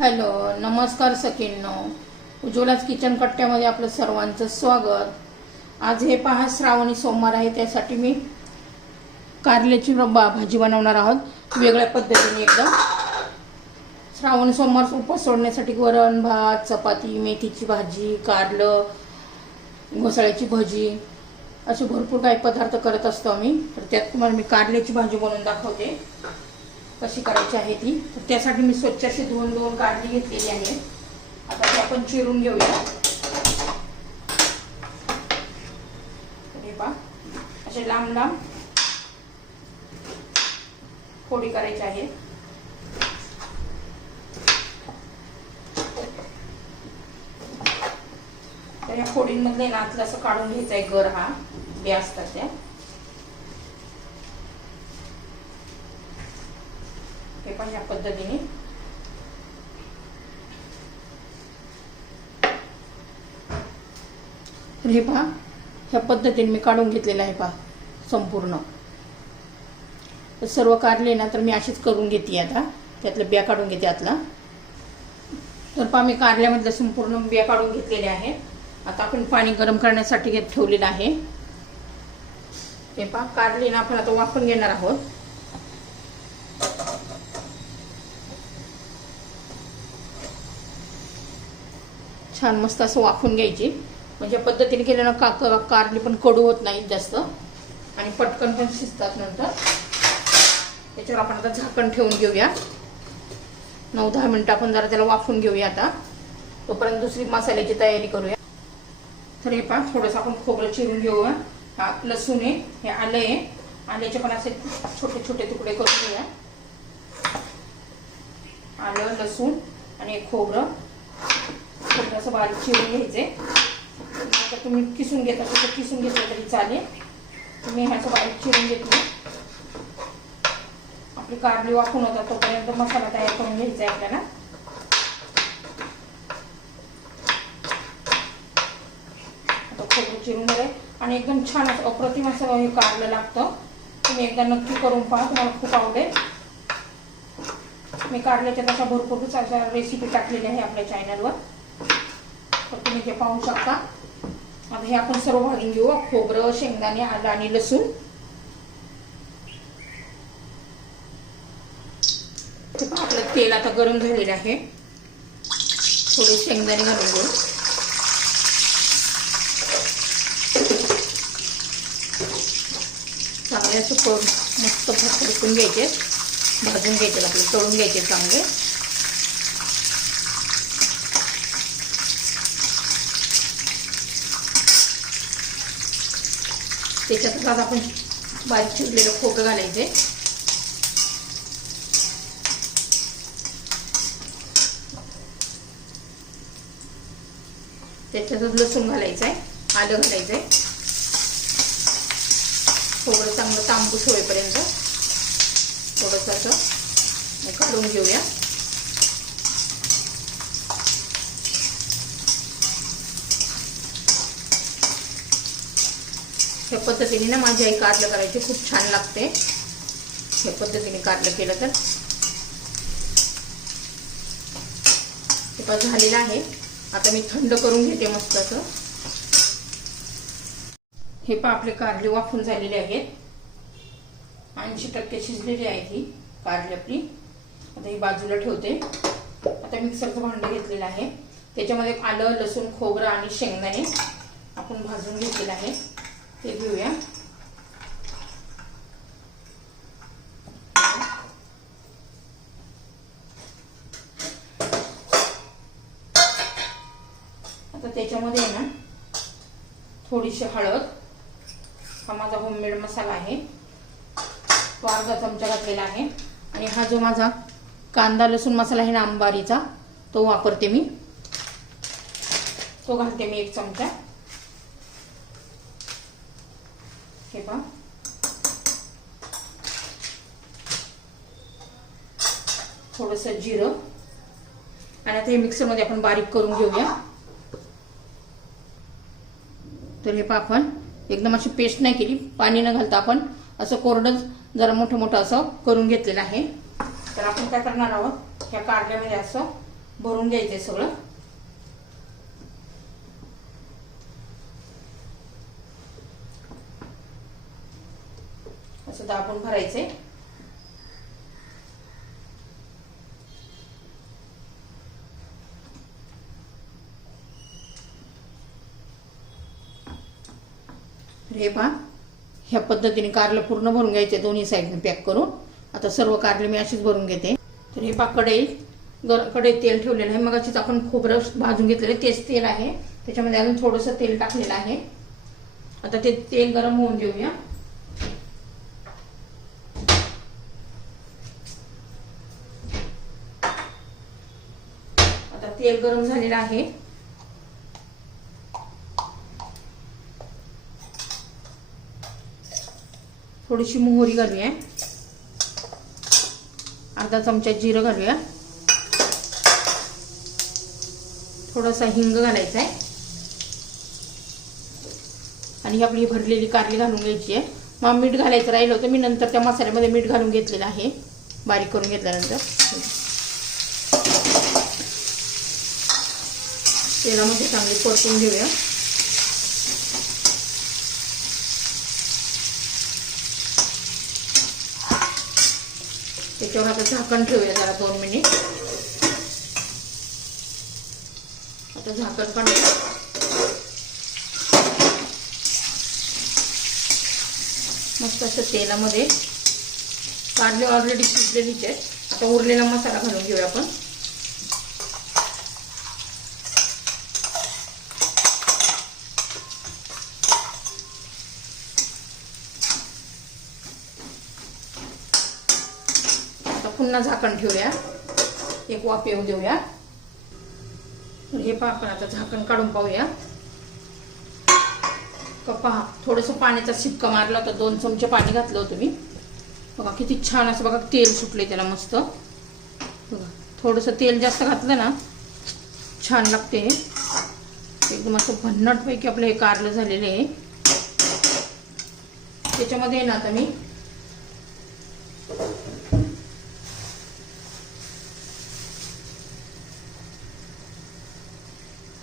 Hello नमस्कार सखींनो. उज्ज्वलाच kitchen कट्ट्यामध्ये आपलं सर्वांचं स्वागत. आज हे पहा श्रावणी सोमवार आहे त्यासाठी मी कारल्याची रब्बा भाजी बनवणार आहोत. वेगळ्या पद्धतीने एकदम. श्रावण सोमवार उपास सोडण्यासाठी वरण भात चपाती मेथीची भाजी कारलं घोसाळ्याची भजी असे भरपूर काही पदार्थ करत असतो आम्ही. तर त्यात तुम्हाला मी कारल्याची भाजी बनवून दाखवते. कशी करायची आहे ती. तर त्यासाठी मी स्वच्छ अशी धुवून दोन काढली घेतलेली आहे. आता ती आपण चिरून घेऊया. हे पा असे लांब लांब फोडी करायची आहे. तर या फोडींमधले नातलं असं काढून घ्यायचं आहे गर हा. बे असतात त्या. आपण या पद्धतीने हे पहा ह्या पद्धतीने मी काढून घेतलेलं आहे पहा संपूर्ण. सर्व काढले ना तर मी अशीच करून घेते आता. त्यातलं बिया काढून घेते आतला. तर पहा मी कारल्यामधलं संपूर्ण बिया काढून घेतलेले आहे. आता आपण पाणी गरम करण्यासाठी घेत ठेवलेलं आहे. हे पहा कारले ना आपण आता वाफून घेणार आहोत. छान मस्त असं वाफून घ्यायची. म्हणजे पद्धतीने केल्यानं का का- कारली पण कडू होत नाहीत जास्त. आणि पटकन पण शिजतात नंतर. त्याच्यावर आपण आता झाकण ठेवून घेऊया. नऊ दहा मिनटं आपण जरा त्याला वाफून घेऊया आता. तोपर्यंत दुसरी मसाल्याची तयारी करूया. तर हे पहा थोडंसं आपण खोबरं चिरून घेऊया हा. लसूण आहे हे आलं आहे. आल्याचे पण असे छोटे छोटे तुकडे करून घेऊया. आलं लसूण आणि एक खोबरं. थोडंसं बारीक चिरून घ्यायचे. आता तुम्ही किसून घेता तसं किसून घेतलं तरी चालेल. तुम्ही ह्याचं बारीक चिरून घेतलं. आपली कारली वाफून होता तोपर्यंत मसाला तयार करून घ्यायचा आहे आपल्याला. आता खोबरं चिरून घ्याय आणि एकदम छान असं अप्रतिम असं हे कारलं लागतं. तुम्ही एकदा नक्की करून पहा तुम्हाला खूप आवडेल. मी कारल्याच्या तशा भरपूर अशा रेसिपी टाकलेल्या आहे आपल्या चॅनलवर तुम्ही ते पाहू शकता. आता हे आपण सर्व भाजून घेऊ. खोबरं शेंगदाणे आलं आणि लसूण. आपलं तेल आता गरम झालेलं आहे. थोडे शेंगदाणे घालून घेऊ. चांगले असं मस्त फडकून घ्यायचे. भाजून घ्यायचे आपले तळून घ्यायचे चांगले. त्याच्यातच आता आपण बारीक चिरलेलं खोबरं घालायचंय. त्याच्यातच लसूण घालायचं आहे आलं घालायचं आहे खोबरं चांगलं तांबूस होईपर्यंत थोडंसं असं काढून घेऊया. ह्या पद्धतीने ना माझी आई कारलं करायची खूप छान लागते. ह्या पद्धतीने कारलं केलं तर. हे पण झालेलं आहे. आता मी थंड करून घेते मस्त असं हे पण आपले कारले वाफून झालेले आहेत. ऐंशी टक्के शिजलेली आहे ही कारली आपली. आता ही बाजूला ठेवते. आता मिक्सरचं भांडं घेतलेलं आहे. त्याच्यामध्ये आलं लसूण खोबरं आणि शेंगदाणे आपण भाजून घेतलेलं आहे. ते घेऊया. आता त्याच्यामध्ये आहे ना थोडीशी हळद. हा माझा होममेड मसाला आहे. तो अर्धा चमचा घातलेला आहे. आणि हा जो माझा कांदा लसूण मसाला आहे ना अंबारीचा तो वापरते मी. तो घालते मी एक चमचा. हे पहा. थोडस जिरं. आणि आता हे मिक्सरमध्ये आपण बारीक करून घेऊया. तर हे पहा आपण एकदम अशी पेस्ट नाही केली पाणी न घालता आपण असं कोरडं जरा मोठं मोठं असं करून घेतलेलं आहे. तर आपण काय करणार आहोत ह्या कारल्यामध्ये असं भरून घ्यायचंय सगळं. असं दाबून भरायचे. हे पहा ह्या पद्धतीने कारलं पूर्ण भरून घ्यायचे दोन्ही साईडने पॅक करून. आता सर्व कारले मी अशीच भरून घेते. तर हे पहा कढई गर कढईत तेल ठेवलेलं आहे. अशीच आपण खोबरं भाजून घेतलेलं तेच तेल आहे. त्याच्यामध्ये अजून थोडंसं तेल टाकलेलं आहे. आता ते तेल गरम होऊन देऊया तेल गरम झालेलं आहे. थोडीशी मोहरी घालूया. अर्धा चमचा जिरं घालूया. थोडासा हिंग घालायचा आहे. आणि ही आपली भरलेली कारली घालून घ्यायची आहे. मग मीठ घालायचं राहिलं होतं मी नंतर त्या मसाल्यामध्ये मीठ घालून घेतलेलं आहे. बारीक करून घेतल्यानंतर. तेलामध्ये चांगली परतून घेऊया. त्याच्यावर आता झाकण ठेवूया जरा दोन मिनिट. आता झाकण पण मस्त असं तेलामध्ये. काढले ऑलरेडी शिजलेलीच आहे आता उरलेला मसाला घालून घेऊया आपण. पुन्हा झाकण ठेवूया. एक वाफ येऊ देऊया. हे पहा आपण आता झाकण काढून पाहूया. का पहा थोडंसं पाण्याचा शिपका मारला होता. दोन चमचे पाणी घातलं होतं मी. बघा किती छान असं बघा तेल सुटले त्याला मस्त. बघा थोडंसं तेल जास्त घातलं ना छान लागते एकदम असं भन्नटपैकी आपलं हे कारलं झालेलं आहे. त्याच्यामध्ये ना आता मी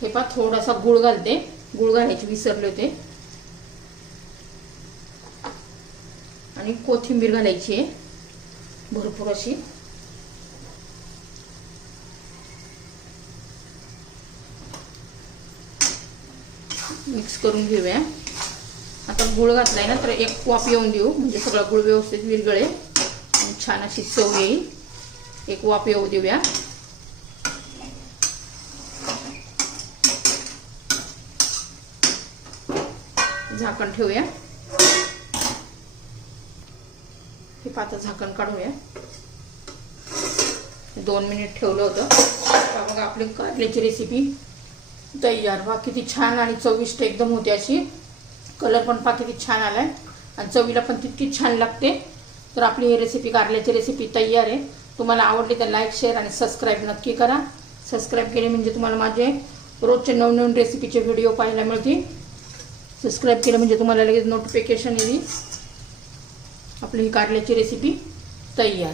हे पहा थोडासा गुळ घालते. गुळ घालायची विसरले होते. आणि कोथिंबीर घालायची आहे. भरपूर अशी. मिक्स करून घेऊया. आता गुळ घातलाय ना तर एक वाफ येऊन देऊ. म्हणजे सगळा गुळ व्यवस्थित विरगळे छान अशी चव येईल. एक वाफ येऊ देऊया. झाकण ठेवूया. हे पाता झाकण काढूया. दोन मिनिट ठेवलं होतं. तर मग आपली कारल्याची रेसिपी तयार. बा किती छान आणि चविष्ट एकदम होती अशी. कलर पण पा किती छान आलाय. आणि चवीला पण तितकी छान लागते. तर आपली ही रेसिपी कारल्याची रेसिपी तयार आहे. तुम्हाला आवडली तर लाईक शेअर आणि सबस्क्राईब नक्की करा. सबस्क्राईब केले म्हणजे तुम्हाला माझे रोजचे नवनवीन रेसिपीचे व्हिडिओ पाहायला मिळतील. सबस्क्राईब केलं म्हणजे तुम्हाला लगेच नोटिफिकेशन येईल. आपली ही कारल्याची रेसिपी तयार.